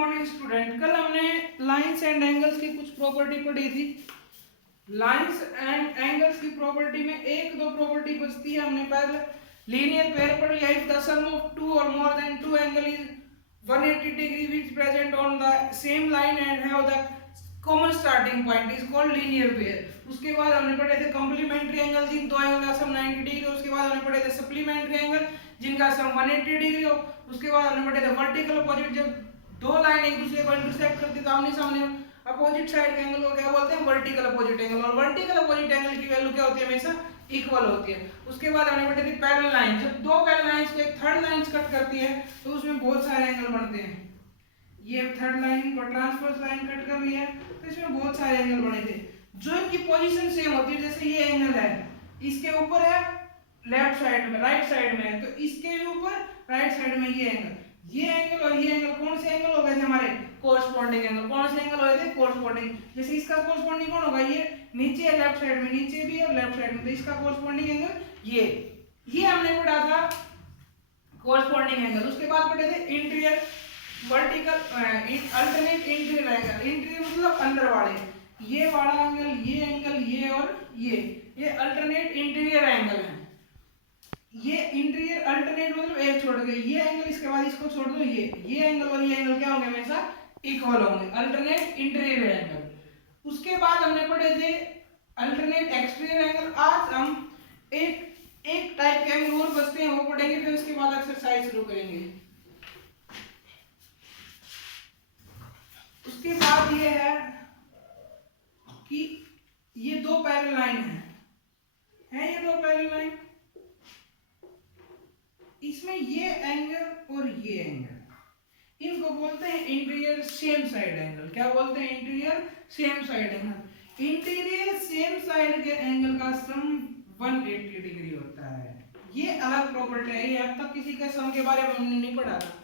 Morning student. कल हमने lines and angles की कुछ प्रॉपर्टी पढ़ी थी। लाइंस एंड एंगल्स की प्रॉपर्टी में एक दो प्रॉपर्टी बचती है। हमने पहले लीनियर पेयर पढ़ लिया। If the sum of two और more than two angle is 180 degree which present on the same line and have the common starting point is called linear pair. उसके बाद हमने पढ़े थे कॉम्प्लीमेंट्री एंगल जिन दो angle का सम 90 डिग्री हो। उसके बाद हमने पढ़े थे सप्लीमेंट्री एंगल जिनका सम 180 डिग्री हो। उसके बाद हमने पढ़े थे वर्टिकल अपोजिट, जब दो लाइन एक दूसरे को इंटरसेक्ट करती है आमने सामने अपोजिट साइड के एंगल को क्या बोलते हैं, वर्टिकल अपोजिट एंगल। और वर्टिकल अपोजिट एंगल की वैल्यू क्या होती है, हमेशा इक्वल होती है। उसके बाद हमने पढ़ी थी पैरेलल लाइन, जब दो पैरेलल लाइंस को एक थर्ड लाइन कट करती है तो उसमें बहुत सारे एंगल बनते हैं। ये थर्ड लाइन को ट्रांसवर्स लाइन कट कर लिया तो इसमें बहुत सारे एंगल बने थे जो इनकी पोजीशन सेम होती है। जैसे ये एंगल है, इसके ऊपर है लेफ्ट साइड में, राइट साइड में है, तो इसके ऊपर राइट साइड में ये एंगल और ये एंगल कौन से एंगल हो गए थे हमारे, कोरस्पॉन्डिंग एंगल। कौन से एंगल हुए थे, कोरस्पॉन्डिंग। जैसे इसका कोरस्पॉन्डिंग कौन होगा, ये नीचे है लेफ्ट साइड में, नीचे भी है लेफ्ट साइड में, तो इसका कोरस्पॉन्डिंग एंगल ये हमने पढ़ा था कोरस्पॉन्डिंग एंगल। उसके बाद पढ़े थे interior vertical alternate interior angle. Interior मतलब अंदर वाले, ये वाला एंगल, ये एंगल, ये और ये अल्टरनेट इंटीरियर एंगल है। ये इंटीरियर अल्टरनेट मतलब एक छोड़ के ये एंगल, इसके बाद इसको छोड़ दो, ये एंगल और ये एंगल क्या होंगे, हमेशा इक्वल होंगे, अल्टरनेट इंटीरियर एंगल। उसके बाद हमने पढ़े थे अल्टरनेट एक्सटीरियर एंगल। आज हम एक टाइप के एंगल और बचते हैं वो पढ़ेंगे, फिर उसके बाद एक्सरसाइज शुरू करेंगे। उसके बाद ये है कि ये दो पैरेलल लाइन है ये दो पैरेलल लाइन, इसमें ये एंगल और ये एंगल, इनको बोलते हैं इंटीरियर सेम साइड एंगल। क्या बोलते हैं, interior same side angle. Interior same side के एंगल का सम 180 डिग्री होता है। ये अलग प्रॉपर्टी है, ये अब तक किसी के सम के बारे में हमने नहीं पढ़ा था।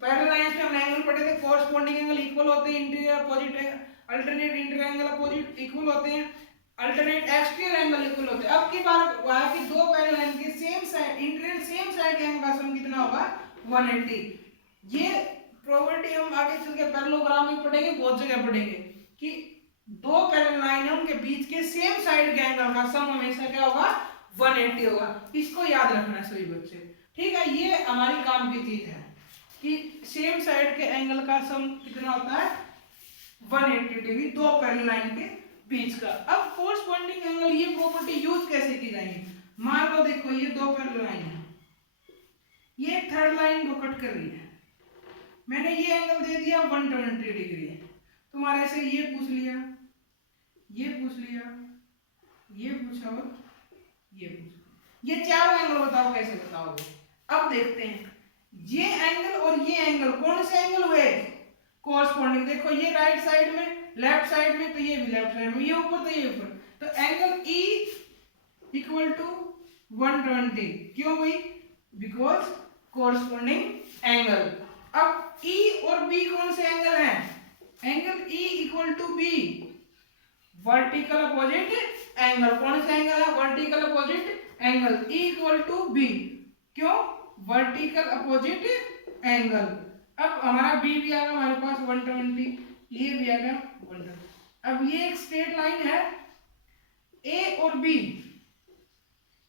पैरेलल लाइंस में हमने एंगल पढ़े थे, कोरस्पॉन्डिंग एंगल इक्वल होते हैं, interior opposite alternate interior angle opposite equal होते हैं, अल्टरनेट एक्सटीरियर एंगल इक्वल होते हैं। अब की बात हुआ कि दो पैरेलल लाइन के same side interior same side के एंगल का सम कितना होगा, 180। ये प्रॉपर्टी हम आगे चल के पैरेललोग्राम में पढ़ेंगे, बहुत जगह पढ़ेंगे कि दो पैरेलल लाइन है उनके बीच के सेम साइड के एंगल का सम हमेशा क्या होगा, 180 होगा। इसको याद रखना सभी बच्चे, ठीक है। ये हमारी काम की चीज है कि सेम साइड के एंगल का सम कितना होता है, 180 डिग्री दो पैरेलल लाइन के बीच का। अब कोरस्पॉन्डिंग एंगल ये प्रॉपर्टी यूज कैसे की जाएगी, मान लो देखो ये दो पैरेलल लाइन है, ये थर्ड लाइन को कट कर रही है, मैंने ये एंगल दे दिया 120 डिग्री। तुम्हारे से ये पूछ लिया, ये पूछ लिया, ये पूछा और ये पूछा, ये चारों एंगल बताओ कैसे बताओगे। अब देखते हैं ये एंगल और ये एंगल कौन से एंगल हुए, कोरस्पॉन्डिंग। देखो ये राइट साइड में, लेफ्ट साइड में, तो ये भी लेफ्ट साइड में, ये ऊपर तो ये ऊपर, तो एंगल E इक्वल टू 120। क्यों भाई, बिकॉज कोरस्पॉन्डिंग एंगल। अब E और B कौन से एंगल हैं, angle E equal to B vertical opposite angle. कौन सा एंगल है, vertical opposite angle, E equal to B। क्यों, वर्टिकल अपोजिट एंगल। अब हमारा B भी आ गया हमारे पास 120, ये भी आ गया 120। अब ये एक स्ट्रेट लाइन है, A और B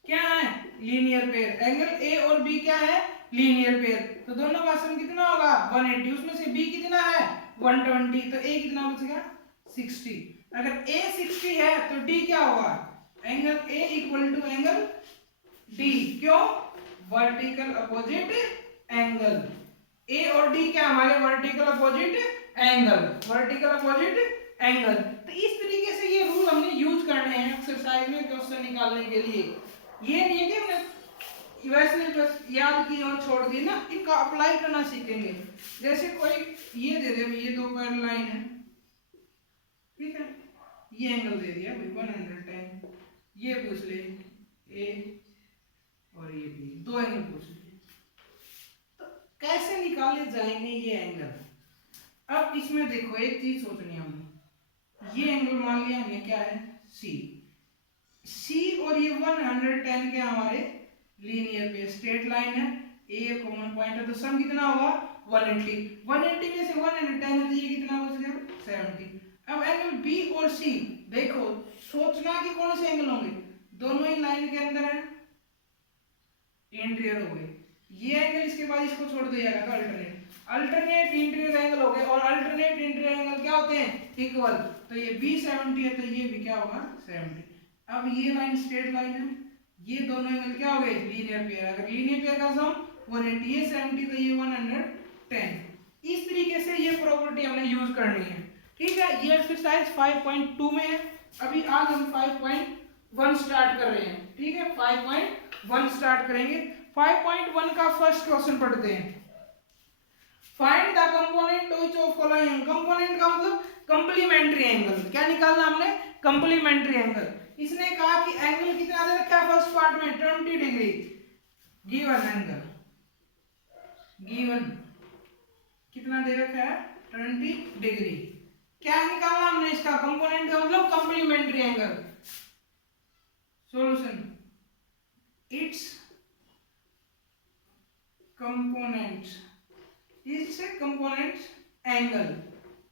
क्या है, लीनियर पेयर। एंगल A और B क्या है, लीनियर पेयर, तो दोनों का सम कितना होगा, 180। उसमें से B कितना है, 120, तो A कितना बचेगा, 60। अगर A 60 है तो D क्या होगा, angle A equal to angle D। क्यों, वर्टिकल अपोजिट एंगल। A और D क्या हमारे vertical opposite angle, vertical opposite angle. तो इस तरीके से ये रूल हमने यूज करने हैं एक्सरसाइज में क्वेश्चन निकालने के लिए। ये नहीं है कि हमने वैसे बस याद की और छोड़ दी ना, इनका अप्लाई करना सीखेंगे। जैसे कोई ये दे दे, ये दो पैरेलल लाइन है, ठीक है, ये एंगल दे दिया भाई 110, ये पूछ ले A और ये B, दो एंगल पूछ लिए, तो कैसे निकाले जाएंगे ये एंगल। अब इसमें देखो एक चीज सोचनी है हमने, ये एंगल मान लिया हमने क्या है, C और ये 110 के हमारे लीनियर पे स्ट्रेट लाइन है, ए कॉमन पॉइंट है तो सम कितना होगा 180। 180 में से 110 है तो ये कितना बच गया 70। अब एंगल बी और सी देखो, सोचना कि कौन से एंगल होंगे, दोनों ही लाइन के अंदर है, इंटीरियर हो गए। ये एंगल इसके बाद इसको छोड़ दिया जाएगा तो अल्टरनेट इंटीरियर एंगल हो गए, और अल्टरनेट इंटीरियर एंगल क्या होते हैं इक्वल। तो ये बी 70 है तो ये भी क्या होगा 70। अब ये लाइन स्ट्रेट लाइन है, ये दोनों एंगल क्या हो गए लीनियर पेयर। अगर लीनियर पेयर का सम 180 ये 70 तो ये 110। इस तरीके से ये प्रॉपर्टी हमने यूज करनी है, ठीक है। ये एक्सरसाइज 5.2 में है। अभी आज हम 5.1 स्टार्ट कर रहे हैं, ठीक है। 5.1 स्टार्ट करेंगे। 5.1 का फर्स्ट क्वेश्चन पढ़ते हैं। Find the component which of following. Component का मतलब कंप्लीमेंट्री एंगल। क्या निकालना हमने कंप्लीमेंट्री एंगल। इसने कहा कि एंगल कितना दे रखा है फर्स्ट पार्ट में 20 डिग्री। गिवन एंगल गिवन कितना दे रखा है 20 डिग्री। क्या निकालना हमने इसका कंपोनेंट का मतलब complementary angle. Solution it's components इससे कंपोनेंट्स एंगल।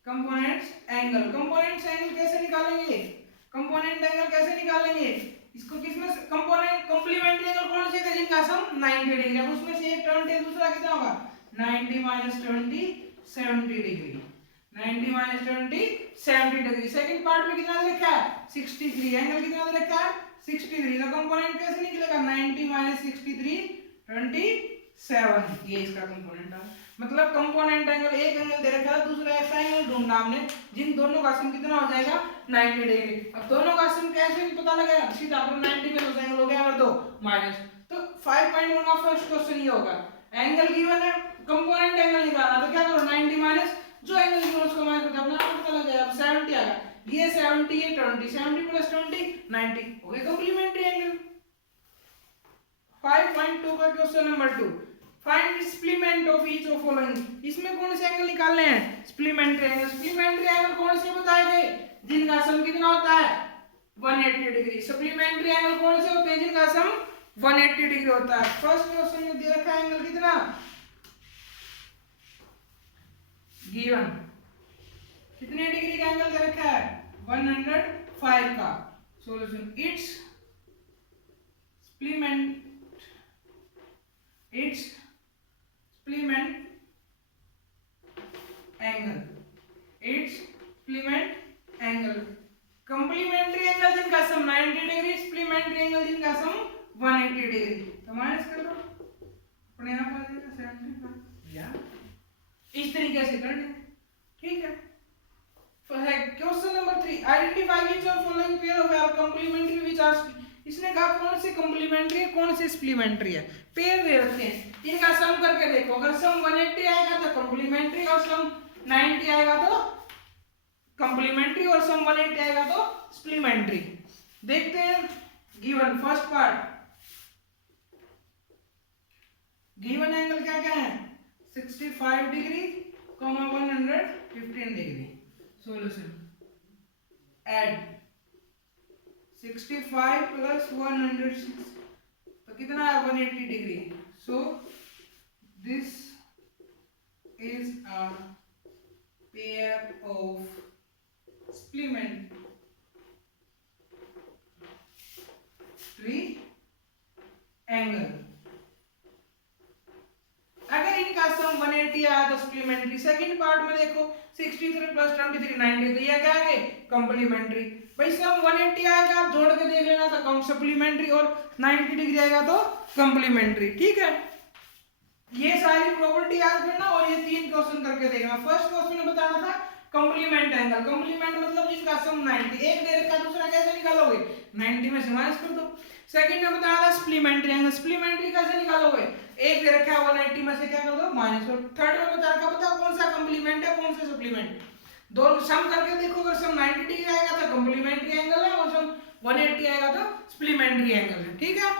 कंपोनेंट्स एंगल कैसे निकालेंगे, कंपोनेंट एंगल कैसे निकालेंगे इसको, किसमें कंपोनेंट कंप्लीमेंट्री एंगल कौन से थे जिनका सम 90 डिग्री है, उसमें से एक 20 है दूसरा कितना होगा 90 minus 20 70 degree. 90 minus 20 70 degree. Second part में कितना दे रखा है 63। एंगल कितना दे रखा है 63। तो कंपोनेंट कैसे निकलेगा 90 माइनस 63 27। ये इसका कंपोनेंट है। मतलब कंपोनेंट एंगल एक एंगल दे रखा है, दूसरा ऐसा एंगल ढूंढना हमने जिन दोनों का सम कितना हो जाएगा 90 डिग्री। अब दोनों का सम कैसे पता लगेगा, सीधा अपन 90 में 2 एंगल हो गया और 2 माइनस। तो 5.1 का फर्स्ट क्वेश्चन ये होगा, एंगल गिवन है कंपोनेंट एंगल निकालना, तो क्या करो 90 माइनस जो एंगल गिवन उसको माइनस करते अपने आप पता लग जाएगा। अब 70 आ गया, ये 70 ये 20, 70 प्लस 20 90 हो गया कंप्लीमेंट्री एंगल। 5.2 का question number 2, find supplement of each of following. इसमें कौन से एंगल निकालने हैं स्प्लीमेंट्री एंगल। स्प्लीमेंट्री एंगल कौन से बताए गए जिनका सम कितना होता है 180 डिग्री। सप्लीमेंट्री एंगल कौन से होते हैं जिनका सम 180 डिग्री होता है। फर्स्ट क्वेश्चन में दे रखा है एंगल कितना गिवन, कितने डिग्री का एंगल दे रखा है 105 का। Solution its supplement angle complementary angle जिनका सम 90 डिग्री, सप्लीमेंट्री एंगल जिनका सम 180 डिग्री। तो माइनस कर दो अपने आप आ जाएगा 70 या इस तरीके से करना, ठीक है। Question number 3, identify which of following pair of are complementary which are. इसने कहा कौन से कंप्लीमेंट्री है कौन से सप्लीमेंट्री है। पेयर दे रखे हैं, इनका सम करके देखो। अगर सम 180 आएगा तो कंप्लीमेंट्री, और सम 90 आएगा तो कंप्लीमेंट्री, और सम 180 आएगा तो सप्लीमेंट्री। देखते हैं given first part. Given angle क्या क्या है 65 degree, 115 degree. Solution add 65 plus 106 तो कितना है 180 degree. So this is a pair of supplementary angle. अगर इनका सम 180 आया तो सप्लीमेंट्री। सेकंड पार्ट में देखो 63 प्लस 23 90, तो ये क्या है कंप्लीमेंट्री। भाई सम 180 आएगा आप जोड़ के देख लेना तो कम सप्लीमेंट्री, और 90 डिग्री आएगा तो कंप्लीमेंट्री, ठीक है। ये सारी प्रॉपर्टी याद करना और ये 3 क्वेश्चन करके देखना। फर्स्ट क्वेश्चन में बताना था कंप्लीमेंट एंगल। कंप्लीमेंट मतलब जिसका सम 90, एक दे रखा दूसरा कैसे निकालोगे 90 में से माइनस कर दो। सेकंड में बताना था सप्लीमेंट्री एंगल, सप्लीमेंट्री कैसे निकालोगे, एक दे रखा है 180 में से क्या कर दो माइनस करो। थर्ड में बता रखा बताओ कौन सा कंप्लीमेंट है कौन सा सप्लीमेंट, दोनों सम करके देखो। अगर सम 90 डिग्री आएगा तो कंप्लीमेंट्री एंगल है, और सम 180 आएगा तो सप्लीमेंट्री एंगल है, ठीक है।